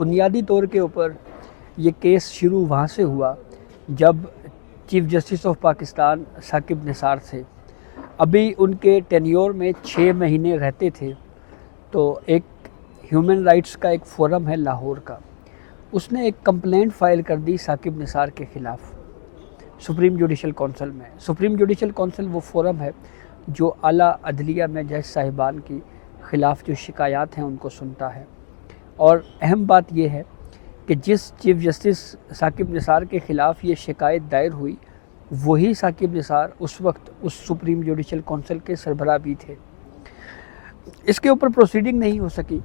بنیادی طور کے اوپر یہ کیس شروع وہاں سے ہوا جب chief justice of Pakistan Saqib Nisar تھے. ابھی ان کے ٹینیور میں 6 مہینے رہتے تھے. تو ایک ہیومن رائٹس کا ایک فورم ہے لاہور کا، اس نے ایک کمپلینٹ فائل کر دی ثاقب نثار کے خلاف سپریم جوڈیشل کونسل میں. سپریم جوڈیشل کونسل وہ فورم ہے جو اعلیٰ عدلیہ میں جج صاحبان کی خلاف جو شکایات ہیں ان کو سنتا ہے. اور اہم بات یہ ہے کہ جس چیف جسٹس ثاقب نثار کے خلاف یہ شکایت دائر ہوئی وہی ثاقب نثار اس وقت اس سپریم جوڈیشل کونسل کے سربراہ بھی تھے. اس کے اوپر پروسیڈنگ نہیں ہو سکی.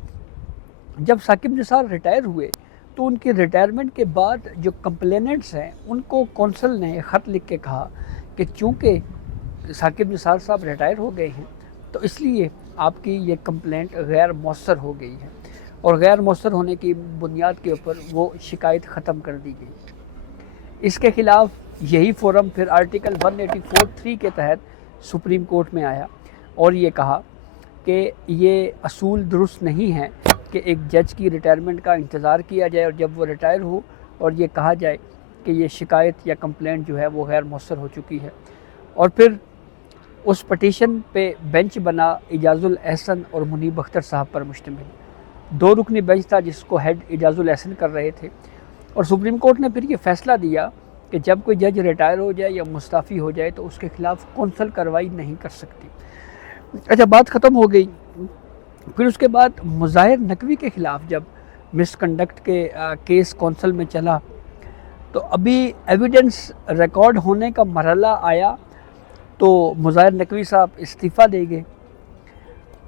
جب ثاقب نثار ریٹائر ہوئے تو ان کی ریٹائرمنٹ کے بعد جو کمپلیننٹس ہیں ان کو کونسل نے خط لکھ کے کہا کہ چونکہ ثاقب نثار صاحب ریٹائر ہو گئے ہیں تو اس لیے آپ کی یہ کمپلینٹ غیر مؤثر ہو گئی ہے، اور غیر مؤثر ہونے کی بنیاد کے اوپر وہ شکایت ختم کر دی گئی. اس کے خلاف یہی فورم پھر آرٹیکل 184(3) کے تحت سپریم کورٹ میں آیا اور یہ کہا کہ یہ اصول درست نہیں ہے کہ ایک جج کی ریٹائرمنٹ کا انتظار کیا جائے اور جب وہ ریٹائر ہو اور یہ کہا جائے کہ یہ شکایت یا کمپلینٹ جو ہے وہ غیر مؤثر ہو چکی ہے. اور پھر اس پٹیشن پہ بینچ بنا اعجاز الاحسن اور منیب اختر صاحب پر مشتمل. 2 رکنی بینچ تھا جس کو ہیڈ اعجاز الاحسن کر رہے تھے، اور سپریم کورٹ نے پھر یہ فیصلہ دیا کہ جب کوئی جج ریٹائر ہو جائے یا مستعفی ہو جائے تو اس کے خلاف کونسل کارروائی نہیں کر سکتی. اچھا، بات ختم ہو گئی. پھر اس کے بعد مظاہر نقوی کے خلاف جب مس کنڈکٹ کے کیس کونسل میں چلا تو ابھی ایویڈنس ریکارڈ ہونے کا مرحلہ آیا تو مظاہر نقوی صاحب استعفیٰ دے گئے.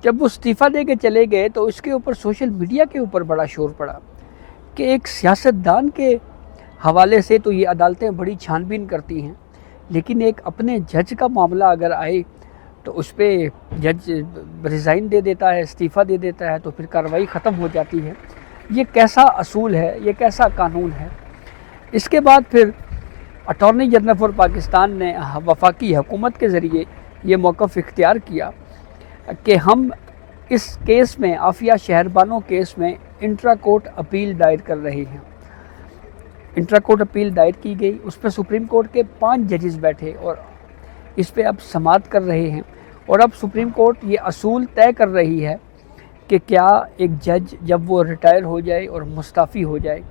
جب وہ استعفیٰ دے کے چلے گئے تو اس کے اوپر سوشل میڈیا کے اوپر بڑا شور پڑا کہ ایک سیاستدان کے حوالے سے تو یہ عدالتیں بڑی چھان بین کرتی ہیں، لیکن ایک اپنے جج کا معاملہ اگر آئے تو اس پہ جج ریزائن دے دیتا ہے، استعفیٰ دے دیتا ہے، تو پھر کارروائی ختم ہو جاتی ہے. یہ کیسا اصول ہے، یہ کیسا قانون ہے؟ اس کے بعد پھر اٹارنی جنرل فار پاکستان نے وفاقی حکومت کے ذریعے یہ موقف اختیار کیا کہ ہم اس کیس میں عافیہ شہربانو کیس میں انٹرا کورٹ اپیل دائر کر رہے ہیں. انٹرا کورٹ اپیل دائر کی گئی، اس پہ سپریم کورٹ کے 5 ججز بیٹھے اور اس پہ اب سماعت کر رہے ہیں. اور اب سپریم کورٹ یہ اصول طے کر رہی ہے کہ کیا ایک جج جب وہ ریٹائر ہو جائے اور مستعفی ہو جائے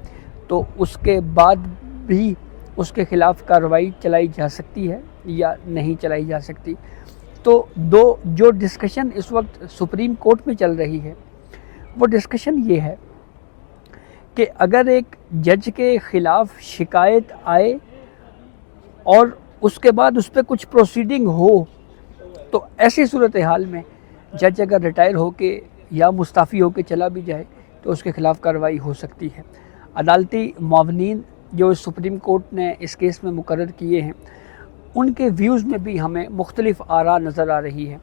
تو اس کے بعد بھی اس کے خلاف کارروائی چلائی جا سکتی ہے یا نہیں چلائی جا سکتی. تو جو ڈسکشن اس وقت سپریم کورٹ میں چل رہی ہے وہ ڈسکشن یہ ہے کہ اگر ایک جج کے خلاف شکایت آئے اور اس کے بعد اس پہ کچھ پروسیڈنگ ہو تو ایسی صورتحال میں جج اگر ریٹائر ہو کے یا مستعفی ہو کے چلا بھی جائے تو اس کے خلاف کارروائی ہو سکتی ہے. عدالتی معاونین جو سپریم کورٹ نے اس کیس میں مقرر کیے ہیں ان کے ویوز میں بھی ہمیں مختلف آراء نظر آ رہی ہے.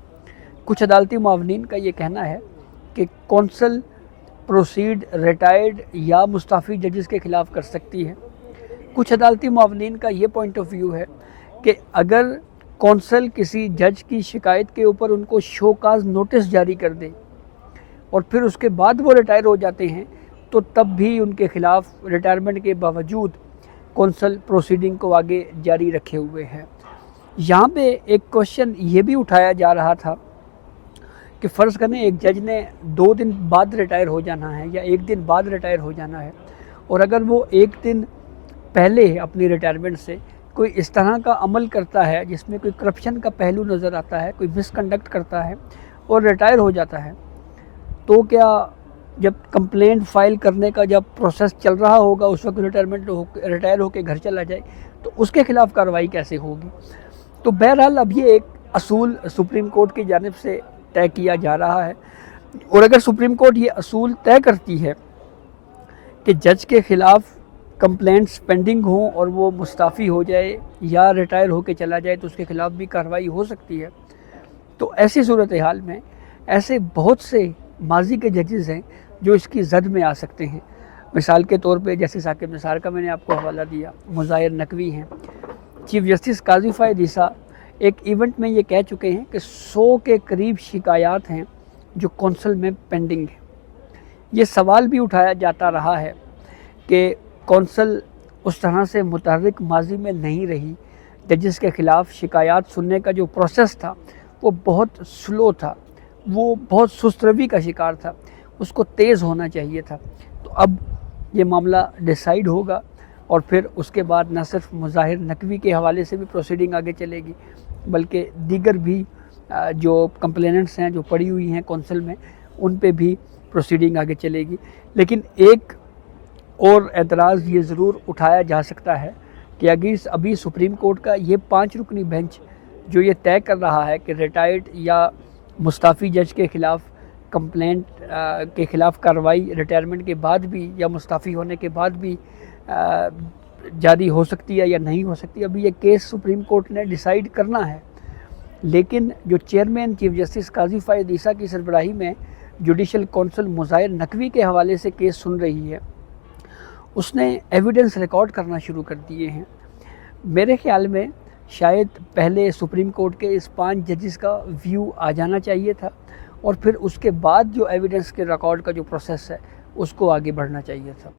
کچھ عدالتی معاونین کا یہ کہنا ہے کہ کونسل پروسیڈ ریٹائرڈ یا مستعفی ججز کے خلاف کر سکتی ہے. کچھ عدالتی معاونین کا یہ پوائنٹ آف ویو ہے کہ اگر کونسل کسی جج کی شکایت کے اوپر ان کو شو کاز نوٹس جاری کر دے اور پھر اس کے بعد وہ ریٹائر ہو جاتے ہیں تو تب بھی ان کے خلاف ریٹائرمنٹ کے باوجود کونسل پروسیڈنگ کو آگے جاری رکھے ہوئے ہیں. یہاں پہ ایک کوشچن یہ بھی اٹھایا جا رہا تھا کہ فرض کریں ایک جج نے 2 دن بعد ریٹائر ہو جانا ہے یا 1 دن بعد ریٹائر ہو جانا ہے، اور اگر وہ 1 دن پہلے اپنی ریٹائرمنٹ سے کوئی اس طرح کا عمل کرتا ہے جس میں کوئی کرپشن کا پہلو نظر آتا ہے، کوئی مس کنڈکٹ کرتا ہے اور ریٹائر ہو جاتا ہے، تو کیا جب کمپلینٹ فائل کرنے کا جب پروسیس چل رہا ہوگا اس وقت ریٹائر ہو کے گھر چلا جائے تو اس کے خلاف کارروائی کیسے ہوگی؟ تو بہرحال اب یہ ایک اصول سپریم کورٹ کی جانب سے طے کیا جا رہا ہے، اور اگر سپریم کورٹ یہ اصول طے کرتی ہے کہ جج کے خلاف کمپلینٹس پینڈنگ ہوں اور وہ مستعفی ہو جائے یا ریٹائر ہو کے چلا جائے تو اس کے خلاف بھی کارروائی ہو سکتی ہے، تو ایسی صورتحال میں ایسے بہت سے ماضی کے ججز ہیں جو اس کی زد میں آ سکتے ہیں. مثال کے طور پہ جیسے ثاقب نثار کا میں نے آپ کو حوالہ دیا، مظاہر نقوی ہیں، چیف جسٹس قاضی فائد عیسیٰ ایک ایونٹ میں یہ کہہ چکے ہیں کہ 100 کے قریب شکایات ہیں جو کونسل میں پینڈنگ ہیں. یہ سوال بھی اٹھایا جاتا رہا ہے کہ کونسل اس طرح سے متحرک ماضی میں نہیں رہی. ججز کے خلاف شکایات سننے کا جو پروسیس تھا وہ بہت سلو تھا, وہ بہت سست روی کا شکار تھا, اس کو تیز ہونا چاہیے تھا. تو اب یہ معاملہ ڈیسائیڈ ہوگا اور پھر اس کے بعد نہ صرف مظاہر نقوی کے حوالے سے بھی پروسیڈنگ آگے چلے گی, بلکہ دیگر بھی جو کمپلیننٹس ہیں جو پڑی ہوئی ہیں کونسل میں, ان پہ بھی پروسیڈنگ آگے چلے گی. لیکن ایک اور اعتراض یہ ضرور اٹھایا جا سکتا ہے کہ ابھی سپریم کورٹ کا یہ 5 رکنی بینچ جو یہ طے کر رہا ہے کہ ریٹائرڈ یا مستعفی جج کے خلاف کمپلینٹ کے خلاف کارروائی ریٹائرمنٹ کے بعد بھی یا مستعفی ہونے کے بعد بھی جاری ہو سکتی ہے یا نہیں ہو سکتی, ابھی یہ کیس سپریم کورٹ نے ڈیسائیڈ کرنا ہے. لیکن جو چیئرمین چیف جسٹس قاضی فائد عیسیٰ کی سربراہی میں جوڈیشل کونسل مظاہر نقوی کے حوالے سے کیس سن رہی ہے, اس نے ایویڈنس ریکارڈ کرنا شروع کر دیے ہیں. میرے خیال میں شاید پہلے سپریم کورٹ کے اس 5 ججز کا ویو آ جانا چاہیے تھا اور پھر اس کے بعد جو ایویڈنس کے ریکارڈ کا جو پروسیس ہے اس کو آگے بڑھنا چاہیے تھا.